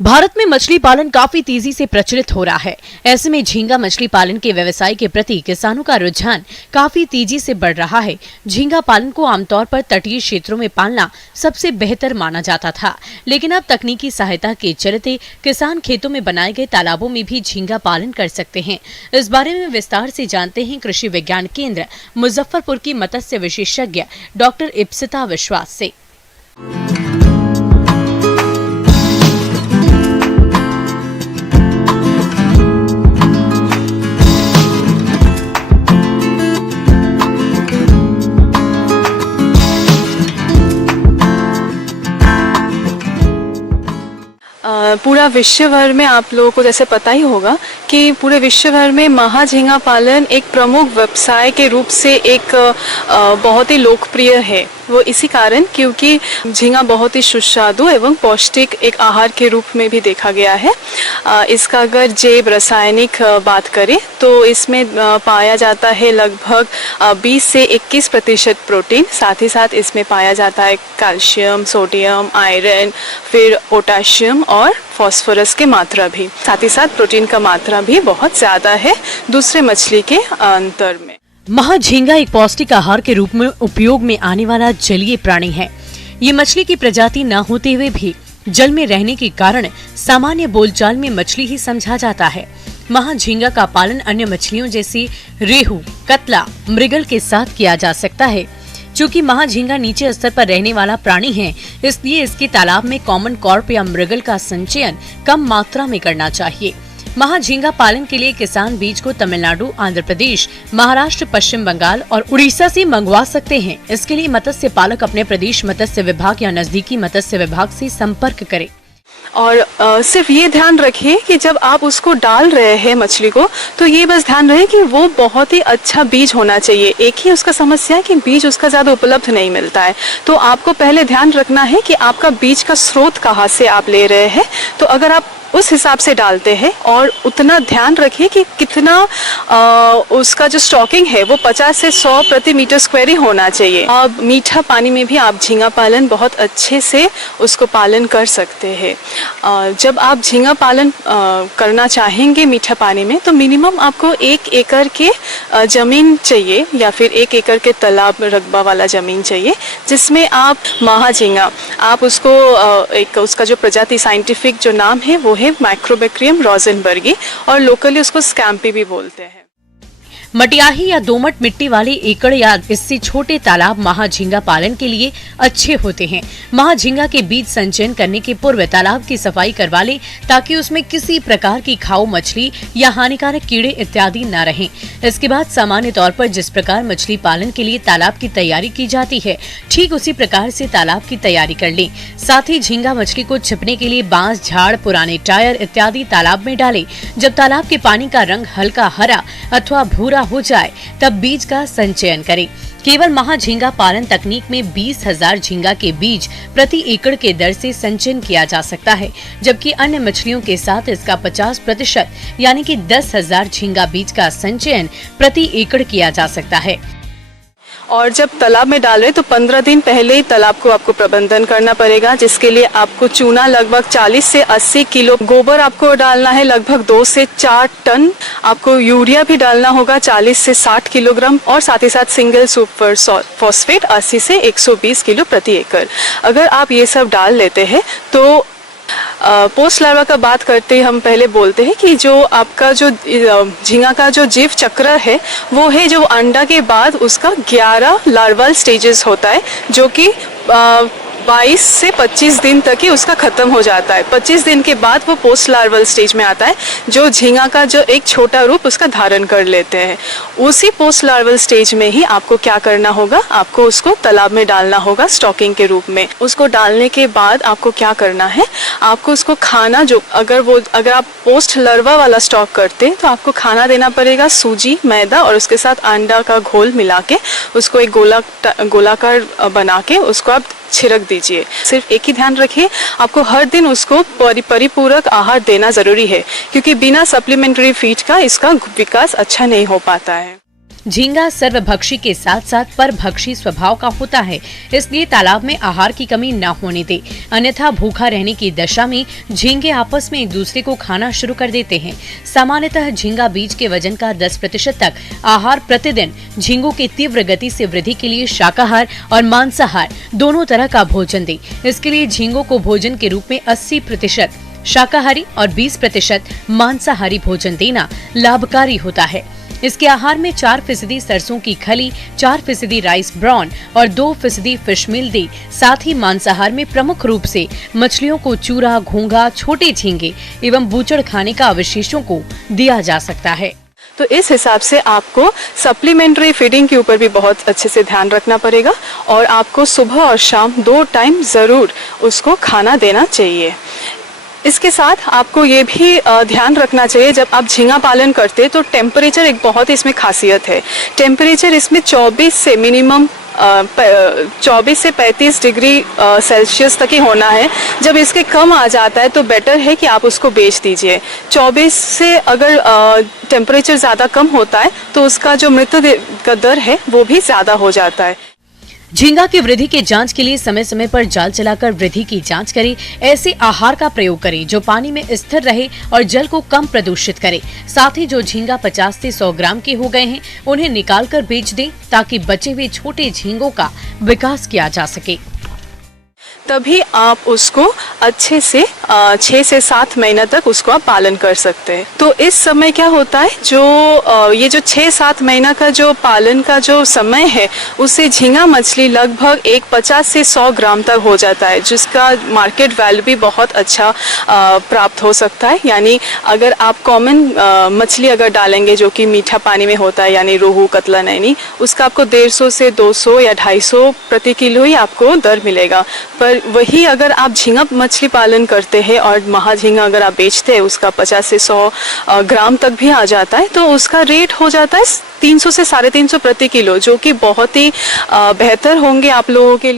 भारत में मछली पालन काफी तेजी से प्रचलित हो रहा है। ऐसे में झींगा मछली पालन के व्यवसाय के प्रति किसानों का रुझान काफी तेजी से बढ़ रहा है। झींगा पालन को आमतौर पर तटीय क्षेत्रों में पालना सबसे बेहतर माना जाता था, लेकिन अब तकनीकी सहायता के चलते किसान खेतों में बनाए गए तालाबों में भी झींगा पालन कर सकते हैं। इस बारे में विस्तार से जानते हैं कृषि विज्ञान केंद्र मुजफ्फरपुर की मत्स्य विशेषज्ञ डॉक्टर इप्सिता विश्वास से। पूरा विश्व भर में आप लोगों को जैसे पता ही होगा कि पूरे विश्व भर में महाझींगा पालन एक प्रमुख व्यवसाय के रूप से एक बहुत ही लोकप्रिय है। वो इसी कारण क्योंकि झींगा बहुत ही सुस्वादु एवं पौष्टिक एक आहार के रूप में भी देखा गया है। इसका अगर जैव रासायनिक बात करें तो इसमें पाया जाता है लगभग 20 से 21% प्रोटीन। साथ ही साथ इसमें पाया जाता है कैल्शियम, सोडियम, आयरन, फिर पोटाशियम और फास्फोरस की मात्रा भी। साथ ही साथ प्रोटीन का मात्रा भी बहुत ज़्यादा है दूसरे मछली के अंतर में। महाझींगा एक पौष्टिक आहार के रूप में उपयोग में आने वाला जलीय प्राणी है। ये मछली की प्रजाति न होते हुए भी जल में रहने के कारण सामान्य बोलचाल में मछली ही समझा जाता है। महाझींगा का पालन अन्य मछलियों जैसे रेहू, कतला, मृगल के साथ किया जा सकता है। चूँकि महाझींगा नीचे स्तर पर रहने वाला प्राणी है, इसलिए इसके तालाब में कॉमन कॉर्प या मृगल का संचयन कम मात्रा में करना चाहिए। महाझींगा पालन के लिए किसान बीज को तमिलनाडु, आंध्र प्रदेश, महाराष्ट्र, पश्चिम बंगाल और उड़ीसा से मंगवा सकते हैं। इसके लिए मत्स्य पालक अपने प्रदेश मत्स्य विभाग या नजदीकी मत्स्य विभाग से संपर्क करें। और सिर्फ ये ध्यान रखिए कि जब आप उसको डाल रहे हैं मछली को, तो ये बस ध्यान रहे कि वो बहुत ही अच्छा बीज होना चाहिए। एक ही उसका समस्या है कि बीज उसका ज़्यादा उपलब्ध नहीं मिलता है, तो आपको पहले ध्यान रखना है कि आपका बीज का स्रोत कहाँ से आप ले रहे हैं। तो अगर आप उस हिसाब से डालते हैं और उतना ध्यान रखिए कि कितना उसका जो स्टॉकिंग है वो 50 से 100 प्रति मीटर स्क्वायर ही होना चाहिए। अब मीठा पानी में भी आप झींगा पालन बहुत अच्छे से उसको पालन कर सकते हैं। जब आप झींगा पालन करना चाहेंगे मीठा पानी में, तो मिनिमम आपको 1 एकड़ के ज़मीन चाहिए या फिर 1 एकड़ के तालाब रकबा वाला ज़मीन चाहिए, जिसमें आप महाझींगा आप उसको एक उसका जो प्रजाति साइंटिफिक जो नाम है वो है माइक्रोबैक्टीरियम रोज़नबर्गी और लोकली उसको स्कैम्पी भी बोलते हैं। मटियाही या दोमट मिट्टी वाले एकड़ या इससे छोटे तालाब महाझींगा पालन के लिए अच्छे होते हैं। महाझींगा के बीज संचयन करने के पूर्व तालाब की सफाई करवा ले, ताकि उसमें किसी प्रकार की खाऊ मछली या हानिकारक कीड़े इत्यादि न रहें। इसके बाद सामान्य तौर पर जिस प्रकार मछली पालन के लिए तालाब की तैयारी की जाती है, ठीक उसी प्रकार से तालाब की तैयारी कर लें। साथ ही झींगा मछली को छिपने के लिए बांस, झाड़, पुराने टायर इत्यादि तालाब में डालें। जब तालाब के पानी का रंग हल्का हरा अथवा भूरा हो जाए, तब बीज का संचयन करें। केवल महाझींगा पालन तकनीक में 20,000 झींगा के बीज प्रति एकड़ के दर से संचयन किया जा सकता है, जबकि अन्य मछलियों के साथ इसका 50% यानी कि 10,000 झींगा बीज का संचयन प्रति एकड़ किया जा सकता है। और जब तालाब में डाल रहे तो 15 दिन पहले ही तालाब को आपको प्रबंधन करना पड़ेगा, जिसके लिए आपको चूना लगभग 40 से 80 किलो, गोबर आपको डालना है लगभग 2 से 4 टन, आपको यूरिया भी डालना होगा 40 से 60 किलोग्राम और साथ ही साथ सिंगल सुपर फॉस्फेट 80 से 120 किलो प्रति एकड़। अगर आप ये सब डाल लेते हैं तो पोस्ट लार्वा का बात करते हम पहले बोलते हैं कि जो आपका जो झींगा का जो जीव चक्र है वो है जो अंडा के बाद उसका 11 लार्वल स्टेजेस होता है, जो कि 22 से 25 दिन तक ही उसका खत्म हो जाता है। 25 दिन के बाद वो पोस्ट लार्वल स्टेज में आता है, जो झींगा का जो एक छोटा रूप उसका धारण कर लेते हैं। उसी पोस्ट लार्वल स्टेज में ही आपको क्या करना होगा, आपको उसको तालाब में डालना होगा स्टॉकिंग के रूप में। उसको डालने के बाद आपको क्या करना है, आपको उसको खाना जो अगर आप पोस्ट लार्वा वाला स्टॉक करते हैं तो आपको खाना देना पड़ेगा सूजी, मैदा और उसके साथ अंडा का घोल मिला के उसको एक गोलाकार बना के उसको आप छिड़क दीजिए। सिर्फ एक ही ध्यान रखिए, आपको हर दिन उसको परिपूरक आहार देना जरूरी है, क्योंकि बिना सप्लीमेंट्री फीड का इसका विकास अच्छा नहीं हो पाता है। झींगा सर्वभक्षी के साथ साथ परभक्षी स्वभाव का होता है, इसलिए तालाब में आहार की कमी न होने दे, अन्यथा भूखा रहने की दशा में झींगे आपस में एक दूसरे को खाना शुरू कर देते हैं। सामान्यतः झींगा बीज के वजन का 10% तक आहार प्रतिदिन झींगों की तीव्र गति से वृद्धि के लिए शाकाहार और मांसाहार दोनों तरह का भोजन दे। इसके लिए झींगों को भोजन के रूप में 80% शाकाहारी और 20% मांसाहारी भोजन देना लाभकारी होता है। इसके आहार में 4% सरसों की खली, 4% राइस ब्राउन और 2% फिश मील दे। साथ ही मांसाहार में प्रमुख रूप से मछलियों को चूरा, घोंघा, छोटे झींगे एवं बूचड़ खाने का अवशेषों को दिया जा सकता है। तो इस हिसाब से आपको सप्लीमेंट्री फीडिंग के ऊपर भी बहुत अच्छे से ध्यान रखना पड़ेगा और आपको सुबह और शाम 2 टाइम ज़रूर उसको खाना देना चाहिए। इसके साथ आपको ये भी ध्यान रखना चाहिए, जब आप झींगा पालन करते हैं तो टेम्परेचर एक बहुत ही इसमें खासियत है। टेम्परेचर इसमें 24 से मिनिमम 24 से 35 डिग्री सेल्सियस तक ही होना है। जब इसके कम आ जाता है तो बेटर है कि आप उसको बेच दीजिए। 24 से अगर टेम्परेचर ज़्यादा कम होता है तो उसका जो मृत्यु का दर है वो भी ज़्यादा हो जाता है। झींगा की वृद्धि के जांच के लिए समय समय पर जाल चलाकर वृद्धि की जांच करें। ऐसे आहार का प्रयोग करें जो पानी में स्थिर रहे और जल को कम प्रदूषित करे। साथ ही जो झींगा 50 से 100 ग्राम के हो गए हैं उन्हें निकालकर बेच दें ताकि बचे हुए छोटे झींगों का विकास किया जा सके। तभी आप उसको अच्छे से 6 से 7 महीने तक उसको आप पालन कर सकते हैं। तो इस समय क्या होता है, जो ये जो 6-7 महीना का जो पालन का जो समय है उससे झींगा मछली लगभग 50 से 100 ग्राम तक हो जाता है, जिसका मार्केट वैल्यू भी बहुत अच्छा प्राप्त हो सकता है। यानी अगर आप कॉमन मछली अगर डालेंगे जो कि मीठा पानी में होता है, यानी रोहू, कतला, नैनी, उसका आपको 150 से 200 या 250 प्रति किलो ही आपको दर मिलेगा। पर वही अगर आप झींगा मछली पालन करते हैं और महाझींगा अगर आप बेचते हैं, उसका 50 से 100 ग्राम तक भी आ जाता है, तो उसका रेट हो जाता है 300 से 350 प्रति किलो, जो कि बहुत ही बेहतर होंगे आप लोगों के लिए।